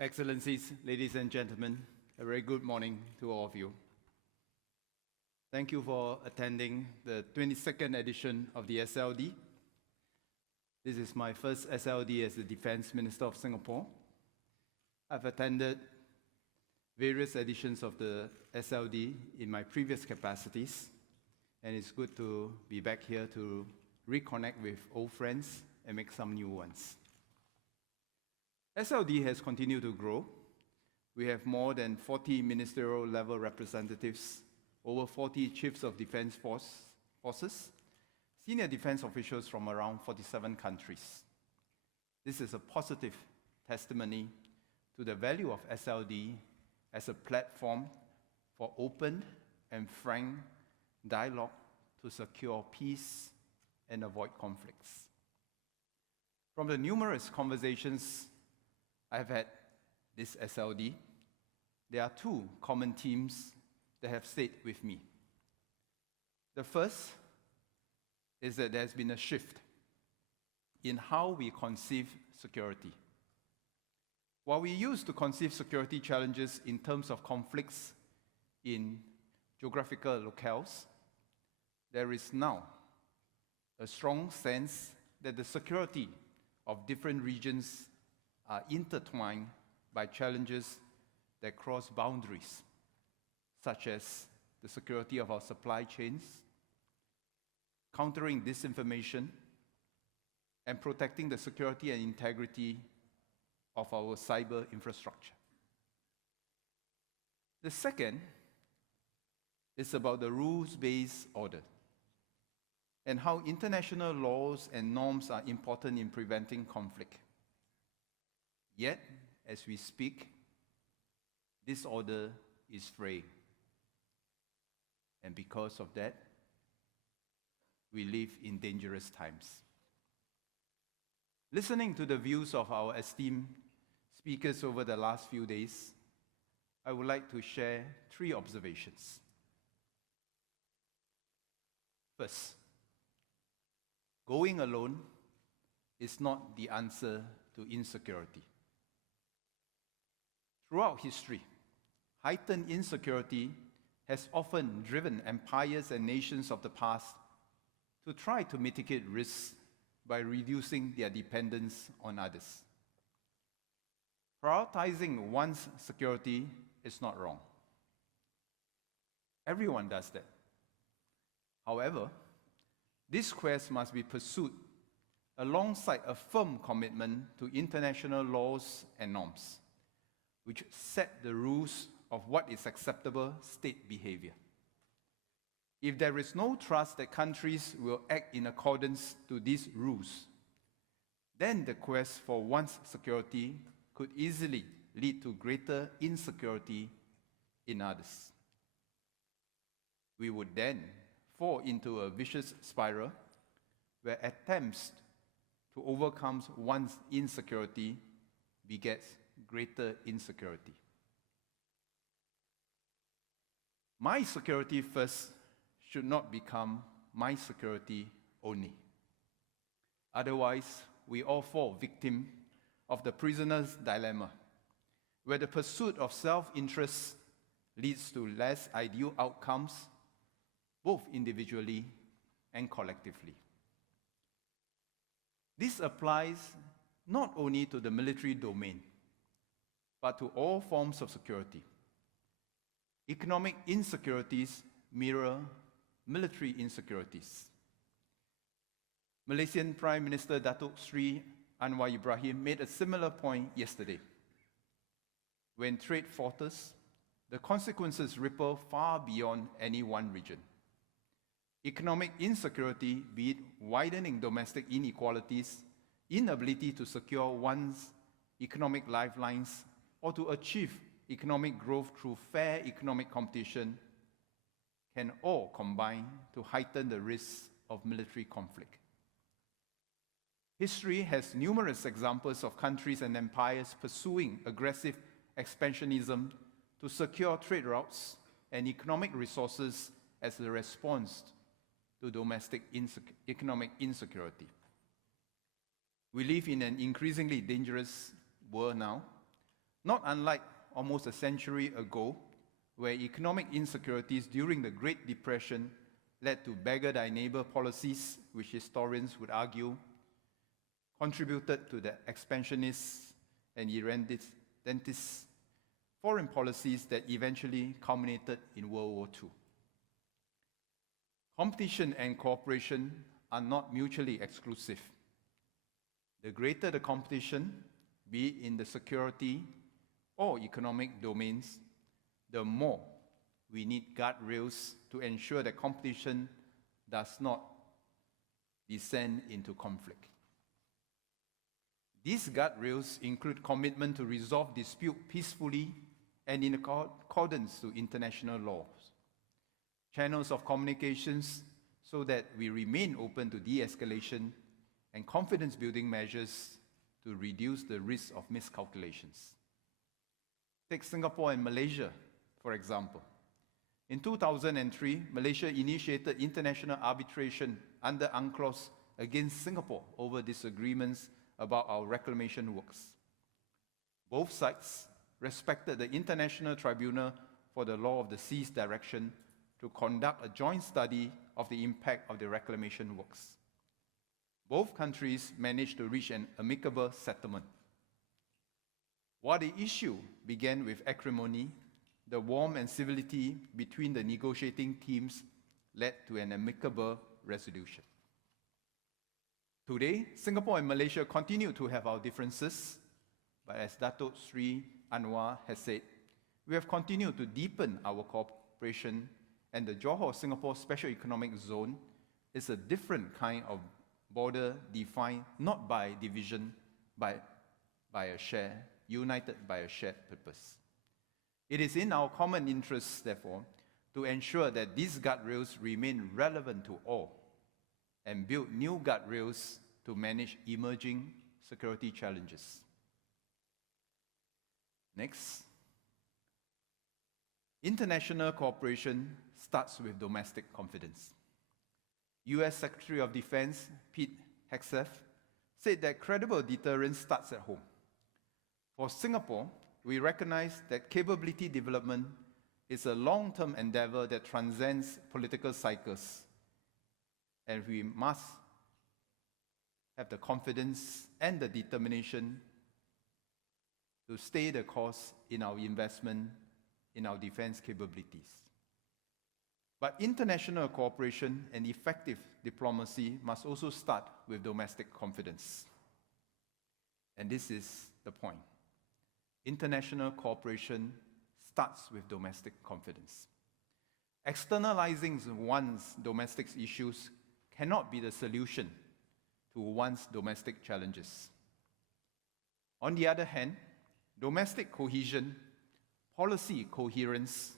Excellencies, ladies and gentlemen, a very good morning to all of you. Thank you for attending the 22nd edition of the SLD. This is my first SLD as the Defense Minister of Singapore. I've attended various editions of the SLD in my previous capacities, and it's good to be back here to reconnect with old friends and make some new ones. SLD has continued to grow. We have more than 40 ministerial level representatives, over 40 chiefs of defense forces, senior defense officials from around 47 countries. This is a positive testimony to the value of SLD as a platform for open and frank dialogue to secure peace and avoid conflicts. From the numerous conversations I've had this SLD, there are two common themes that have stayed with me. The first is that there's been a shift in how we conceive security. While we used to conceive security challenges in terms of conflicts in geographical locales, there is now a strong sense that the security of different regions are intertwined by challenges that cross boundaries, such as the security of our supply chains, countering disinformation, and protecting the security and integrity of our cyber infrastructure. The second is about the rules-based order and how international laws and norms are important in preventing conflict. Yet, as we speak, this order is fraying. And because of that, we live in dangerous times. Listening to the views of our esteemed speakers over the last few days, I would like to share three observations. First, going alone is not the answer to insecurity. Throughout history, heightened insecurity has often driven empires and nations of the past to try to mitigate risks by reducing their dependence on others. Prioritizing one's security is not wrong. Everyone does that. However, this quest must be pursued alongside a firm commitment to international laws and norms, which set the rules of what is acceptable state behavior. If there is no trust that countries will act in accordance to these rules, then the quest for one's security could easily lead to greater insecurity in others. We would then fall into a vicious spiral where attempts to overcome one's insecurity begets greater insecurity. My security first should not become my security only. Otherwise, we all fall victim of the prisoner's dilemma, where the pursuit of self-interest leads to less ideal outcomes, both individually and collectively. This applies not only to the military domain, but to all forms of security. Economic insecurities mirror military insecurities. Malaysian Prime Minister Datuk Sri Anwar Ibrahim made a similar point yesterday. When trade falters, the consequences ripple far beyond any one region. Economic insecurity, be it widening domestic inequalities, inability to secure one's economic lifelines, or to achieve economic growth through fair economic competition, can all combine to heighten the risks of military conflict. History has numerous examples of countries and empires pursuing aggressive expansionism to secure trade routes and economic resources as a response to domestic economic insecurity. We live in an increasingly dangerous world now, Not unlike almost a century ago, where economic insecurities during the Great Depression led to beggar thy neighbor policies, which historians would argue contributed to the expansionist and irredentist foreign policies that eventually culminated in World War II. Competition and cooperation are not mutually exclusive. The greater the competition, be it in the security or economic domains, the more we need guardrails to ensure that competition does not descend into conflict. These guardrails include commitment to resolve dispute peacefully and in accordance to international laws, channels of communications so that we remain open to de-escalation, and confidence-building measures to reduce the risk of miscalculations. Take Singapore and Malaysia, for example. In 2003, Malaysia initiated international arbitration under UNCLOS against Singapore over disagreements about our reclamation works. Both sides respected the International Tribunal for the Law of the Sea's direction to conduct a joint study of the impact of the reclamation works. Both countries managed to reach an amicable settlement. While the issue began with acrimony, the warmth and civility between the negotiating teams led to an amicable resolution. Today, Singapore and Malaysia continue to have our differences, but as Datuk Sri Anwar has said, we have continued to deepen our cooperation, and the Johor-Singapore Special Economic Zone is a different kind of border defined not by division, but united by a shared purpose. It is in our common interest, therefore, to ensure that these guardrails remain relevant to all and build new guardrails to manage emerging security challenges. Next, international cooperation starts with domestic confidence. US Secretary of Defense Pete Hegseth said that credible deterrence starts at home. For Singapore, we recognize that capability development is a long-term endeavor that transcends political cycles, and we must have the confidence and the determination to stay the course in our investment in our defense capabilities. But international cooperation and effective diplomacy must also start with domestic confidence. And this is the point. International cooperation starts with domestic confidence. Externalizing one's domestic issues cannot be the solution to one's domestic challenges. On the other hand, domestic cohesion, policy coherence,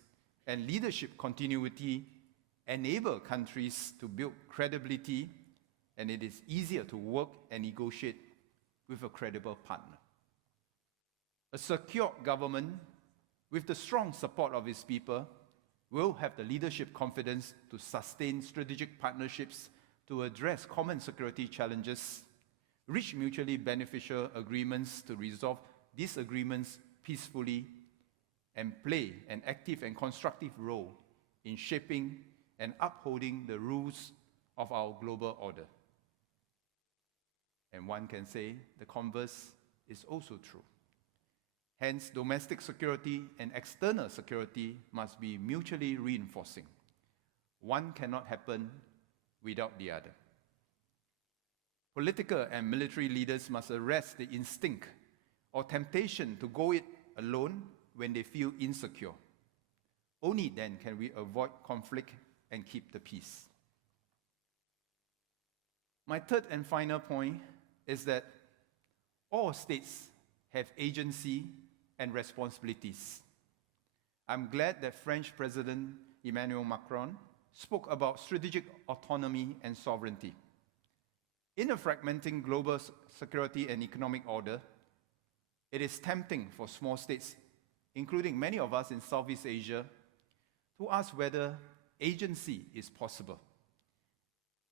and leadership continuity enable countries to build credibility, and it is easier to work and negotiate with a credible partner. A secure government with the strong support of its people will have the leadership confidence to sustain strategic partnerships to address common security challenges, reach mutually beneficial agreements to resolve disagreements peacefully, and play an active and constructive role in shaping and upholding the rules of our global order. And one can say the converse is also true. Hence, domestic security and external security must be mutually reinforcing. One cannot happen without the other. Political and military leaders must arrest the instinct or temptation to go it alone when they feel insecure. Only then can we avoid conflict and keep the peace. My third and final point is that all states have agency and responsibilities. I'm glad that French President Emmanuel Macron spoke about strategic autonomy and sovereignty. In a fragmenting global security and economic order, it is tempting for small states, including many of us in Southeast Asia, to ask whether agency is possible,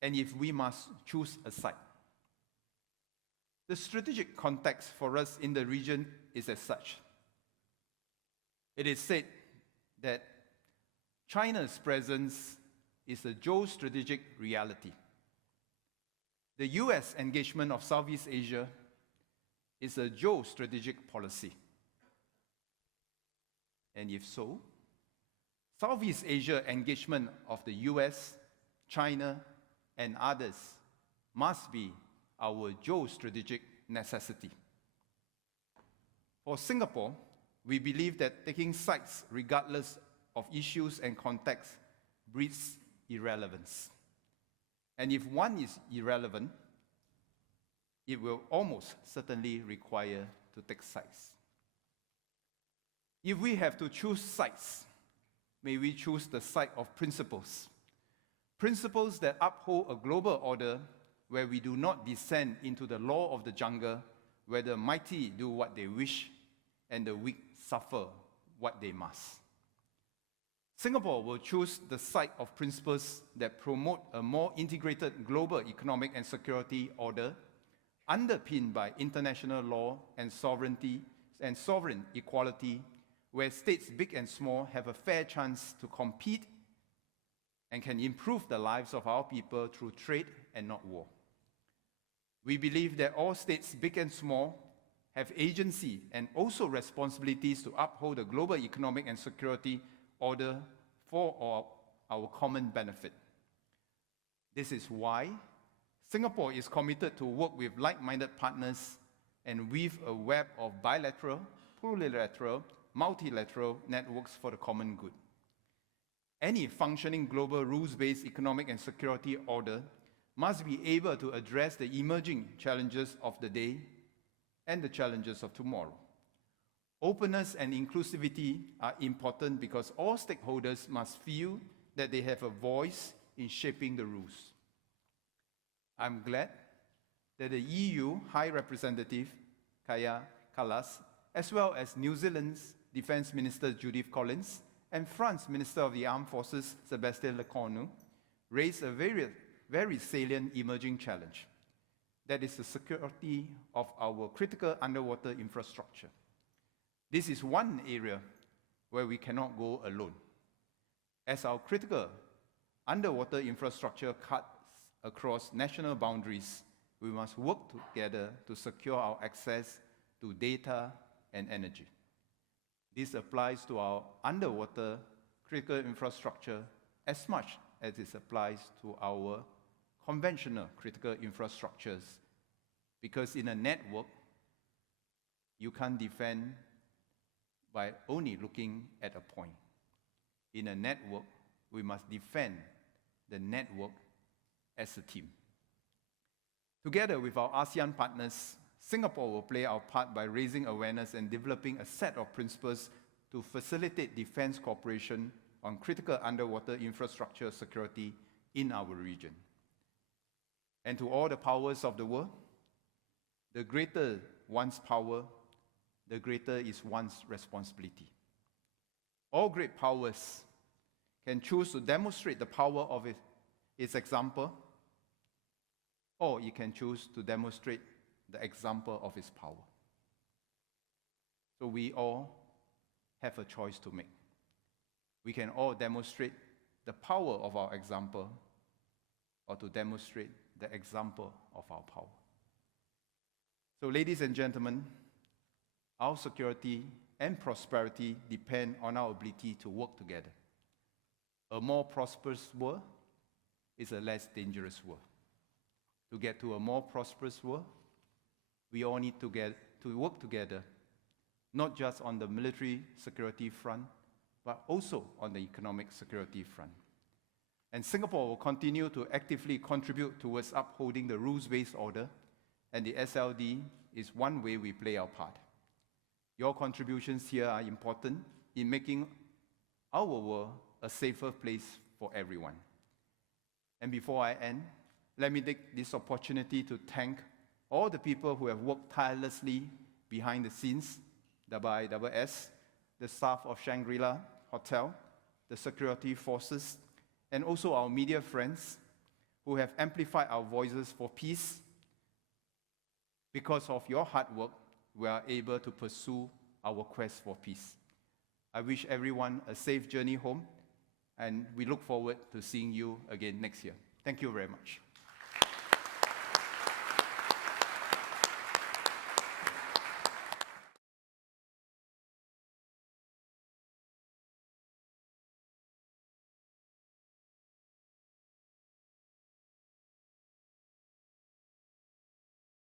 and if we must choose a side. The strategic context for us in the region is as such. It is said that China's presence is a geostrategic reality. The US engagement of Southeast Asia is a geostrategic policy. And if so, Southeast Asia engagement of the US, China, and others must be our geostrategic necessity. For Singapore, we believe that taking sides regardless of issues and context breeds irrelevance. And if one is irrelevant, it will almost certainly require to take sides. If we have to choose sides, may we choose the side of principles. Principles that uphold a global order where we do not descend into the law of the jungle, where the mighty do what they wish and the weak suffer what they must. Singapore will choose the side of principles that promote a more integrated global economic and security order underpinned by international law and sovereignty and sovereign equality, where states big and small have a fair chance to compete and can improve the lives of our people through trade and not war. We believe that all states big and small have agency and also responsibilities to uphold the global economic and security order for our common benefit. This is why Singapore is committed to work with like-minded partners and weave a web of bilateral, plurilateral, multilateral networks for the common good. Any functioning global rules-based economic and security order must be able to address the emerging challenges of the day and the challenges of tomorrow. Openness and inclusivity are important because all stakeholders must feel that they have a voice in shaping the rules. I'm glad that the EU High Representative, Kaja Kallas, as well as New Zealand's Defence Minister Judith Collins and France Minister of the Armed Forces, Sébastien Lecornu, raised a very salient emerging challenge. That is the security of our critical underwater infrastructure. This is one area where we cannot go alone. As our critical underwater infrastructure cuts across national boundaries, we must work together to secure our access to data and energy. This applies to our underwater critical infrastructure as much as it applies to our conventional critical infrastructures, because in a network, you can't defend by only looking at a point. In a network, we must defend the network as a team. Together with our ASEAN partners, Singapore will play our part by raising awareness and developing a set of principles to facilitate defense cooperation on critical underwater infrastructure security in our region. And to all the powers of the world, the greater one's power, the greater is one's responsibility. All great powers can choose to demonstrate the power of its example, or it can choose to demonstrate the example of its power. So we all have a choice to make. We can all demonstrate the power of our example, or to demonstrate the example of our power. So ladies and gentlemen, our security and prosperity depend on our ability to work together. A more prosperous world is a less dangerous world. To get to a more prosperous world, we all need to work together, not just on the military security front, but also on the economic security front. And Singapore will continue to actively contribute towards upholding the rules-based order, and the SLD is one way we play our part. Your contributions here are important in making our world a safer place for everyone. And before I end, let me take this opportunity to thank all the people who have worked tirelessly behind the scenes, the ISS, the staff of Shangri-La Hotel, the security forces, and also our media friends who have amplified our voices for peace. Because of your hard work, we are able to pursue our quest for peace. I wish everyone a safe journey home, and we look forward to seeing you again next year. Thank you very much.